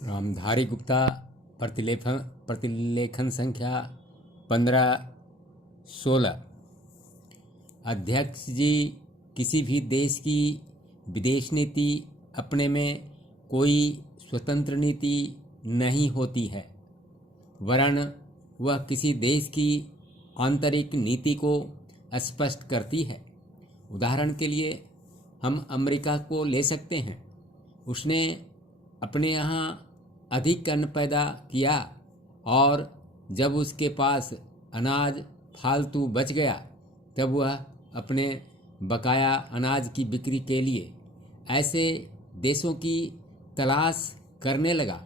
रामधारी गुप्ता प्रतिलेखन संख्या 1516। अध्यक्ष जी, किसी भी देश की विदेश नीति अपने में कोई स्वतंत्र नीति नहीं होती है, वरन वह किसी देश की आंतरिक नीति को स्पष्ट करती है। उदाहरण के लिए हम अमेरिका को ले सकते हैं। उसने अपने यहाँ अधिक अन्न पैदा किया और जब उसके पास अनाज फालतू बच गया तब वह अपने बकाया अनाज की बिक्री के लिए ऐसे देशों की तलाश करने लगा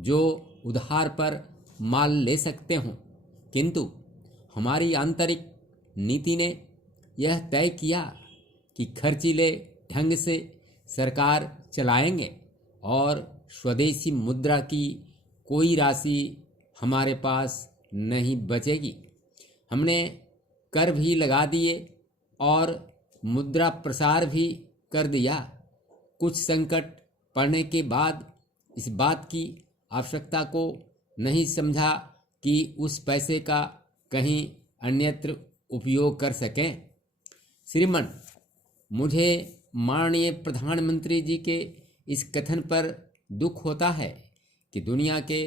जो उधार पर माल ले सकते हों। किंतु हमारी आंतरिक नीति ने यह तय किया कि खर्चीले ढंग से सरकार चलाएंगे और स्वदेशी मुद्रा की कोई राशि हमारे पास नहीं बचेगी। हमने कर भी लगा दिए और मुद्रा प्रसार भी कर दिया। कुछ संकट पड़ने के बाद इस बात की आवश्यकता को नहीं समझा कि उस पैसे का कहीं अन्यत्र उपयोग कर सकें। श्रीमान, मुझे माननीय प्रधानमंत्री जी के इस कथन पर दुख होता है कि दुनिया के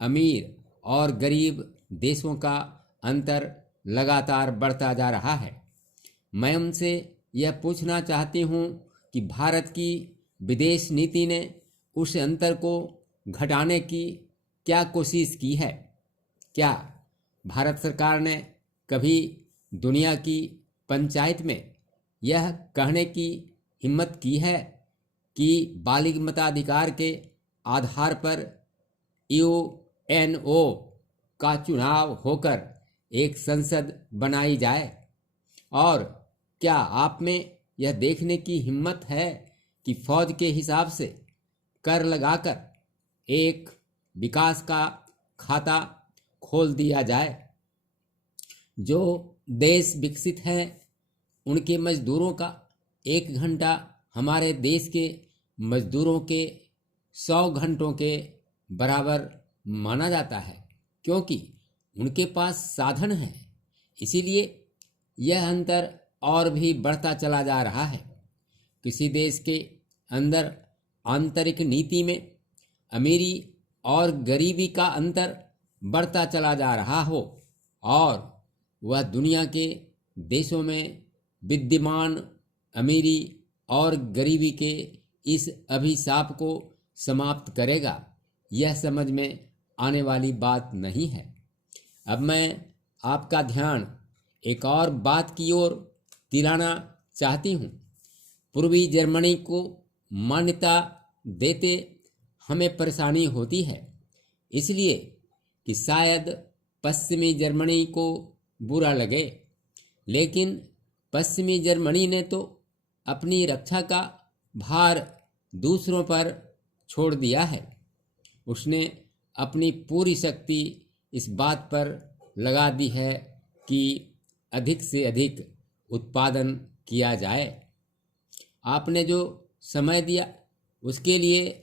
अमीर और गरीब देशों का अंतर लगातार बढ़ता जा रहा है। मैं उनसे यह पूछना चाहती हूँ कि भारत की विदेश नीति ने उस अंतर को घटाने की क्या कोशिश की है? क्या भारत सरकार ने कभी दुनिया की पंचायत में यह कहने की हिम्मत की है कि बालिग मताधिकार के आधार पर यूएनओ का चुनाव होकर एक संसद बनाई जाए? और क्या आप में यह देखने की हिम्मत है कि फौज के हिसाब से कर लगाकर एक विकास का खाता खोल दिया जाए? जो देश विकसित हैं उनके मजदूरों का 1 घंटा हमारे देश के मजदूरों के 100 घंटों के बराबर माना जाता है, क्योंकि उनके पास साधन है। इसीलिए यह अंतर और भी बढ़ता चला जा रहा है। किसी देश के अंदर आंतरिक नीति में अमीरी और गरीबी का अंतर बढ़ता चला जा रहा हो और वह दुनिया के देशों में विद्यमान अमीरी और गरीबी के इस अभिशाप को समाप्त करेगा, यह समझ में आने वाली बात नहीं है। अब मैं आपका ध्यान एक और बात की ओर दिलाना चाहती हूँ। पूर्वी जर्मनी को मान्यता देते हमें परेशानी होती है, इसलिए कि शायद पश्चिमी जर्मनी को बुरा लगे, लेकिन पश्चिमी जर्मनी ने तो अपनी रक्षा का भार दूसरों पर छोड़ दिया है। उसने अपनी पूरी शक्ति इस बात पर लगा दी है कि अधिक से अधिक उत्पादन किया जाए। आपने जो समय दिया उसके लिए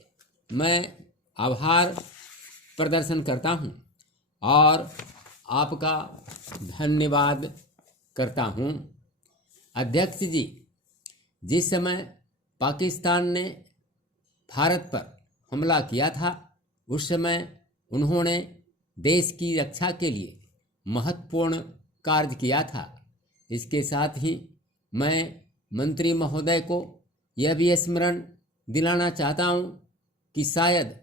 मैं आभार प्रदर्शन करता हूँ और आपका धन्यवाद करता हूँ। अध्यक्ष जी, जिस समय पाकिस्तान ने भारत पर हमला किया था उस समय उन्होंने देश की रक्षा के लिए महत्वपूर्ण कार्य किया था। इसके साथ ही मैं मंत्री महोदय को यह भी स्मरण दिलाना चाहता हूँ कि शायद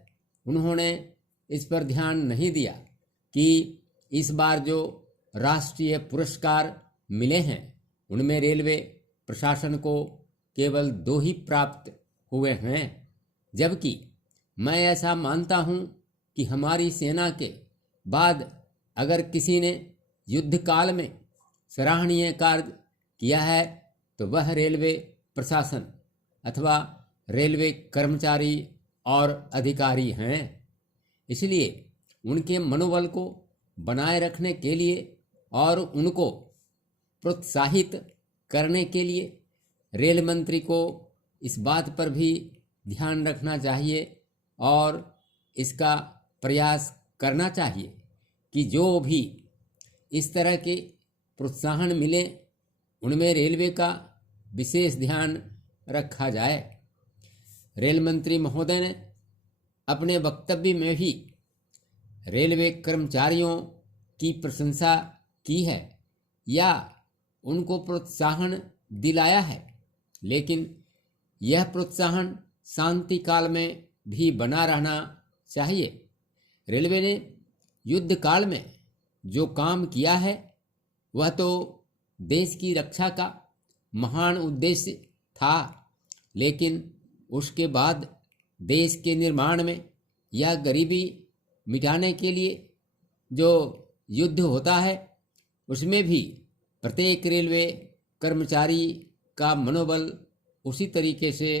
उन्होंने इस पर ध्यान नहीं दिया कि इस बार जो राष्ट्रीय पुरस्कार मिले हैं उनमें रेलवे प्रशासन को केवल 2 ही प्राप्त हुए हैं, जबकि मैं ऐसा मानता हूं कि हमारी सेना के बाद अगर किसी ने युद्ध काल में सराहनीय कार्य किया है तो वह रेलवे प्रशासन अथवा रेलवे कर्मचारी और अधिकारी हैं। इसलिए उनके मनोबल को बनाए रखने के लिए और उनको प्रोत्साहित करने के लिए रेल मंत्री को इस बात पर भी ध्यान रखना चाहिए और इसका प्रयास करना चाहिए कि जो भी इस तरह के प्रोत्साहन मिले उनमें रेलवे का विशेष ध्यान रखा जाए। रेल मंत्री महोदय ने अपने वक्तव्य में भी रेलवे कर्मचारियों की प्रशंसा की है या उनको प्रोत्साहन दिलाया है, लेकिन यह प्रोत्साहन शांति काल में भी बना रहना चाहिए। रेलवे ने युद्ध काल में जो काम किया है वह तो देश की रक्षा का महान उद्देश्य था, लेकिन उसके बाद देश के निर्माण में या गरीबी मिटाने के लिए जो युद्ध होता है उसमें भी प्रत्येक रेलवे कर्मचारी का मनोबल उसी तरीके से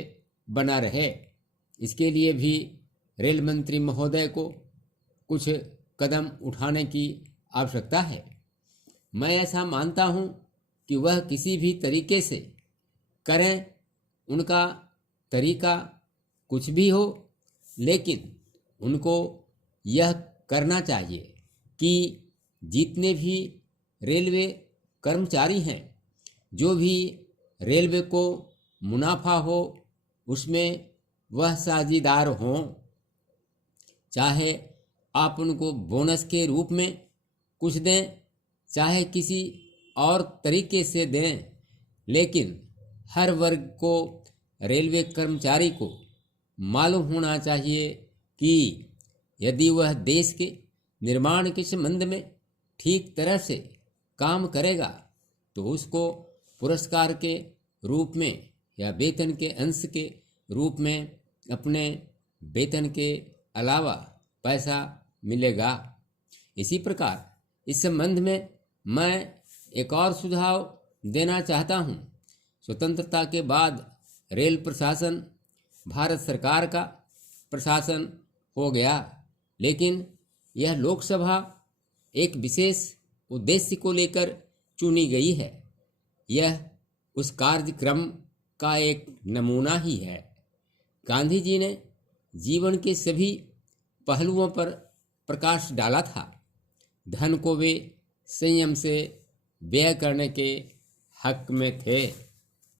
बना रहे। इसके लिए भी रेल मंत्री महोदय को कुछ कदम उठाने की आवश्यकता है। मैं ऐसा मानता हूँ कि वह किसी भी तरीके से करें, उनका तरीका कुछ भी हो, लेकिन उनको यह करना चाहिए कि जितने भी रेलवे कर्मचारी हैं, जो भी रेलवे को मुनाफा हो उसमें वह साझेदार हों। चाहे आप उनको बोनस के रूप में कुछ दें, चाहे किसी और तरीके से दें, लेकिन हर वर्ग को, रेलवे कर्मचारी को मालूम होना चाहिए कि यदि वह देश के निर्माण के संबंध में ठीक तरह से काम करेगा तो उसको पुरस्कार के रूप में या वेतन के अंश के रूप में अपने वेतन के अलावा पैसा मिलेगा। इसी प्रकार इस संबंध में मैं एक और सुझाव देना चाहता हूँ। स्वतंत्रता के बाद रेल प्रशासन भारत सरकार का प्रशासन हो गया, लेकिन यह लोकसभा एक विशेष उद्देश्य को लेकर चुनी गई है। यह उस कार्यक्रम का एक नमूना ही है। गांधी जी ने जीवन के सभी पहलुओं पर प्रकाश डाला था। धन को वे संयम से व्यय करने के हक में थे।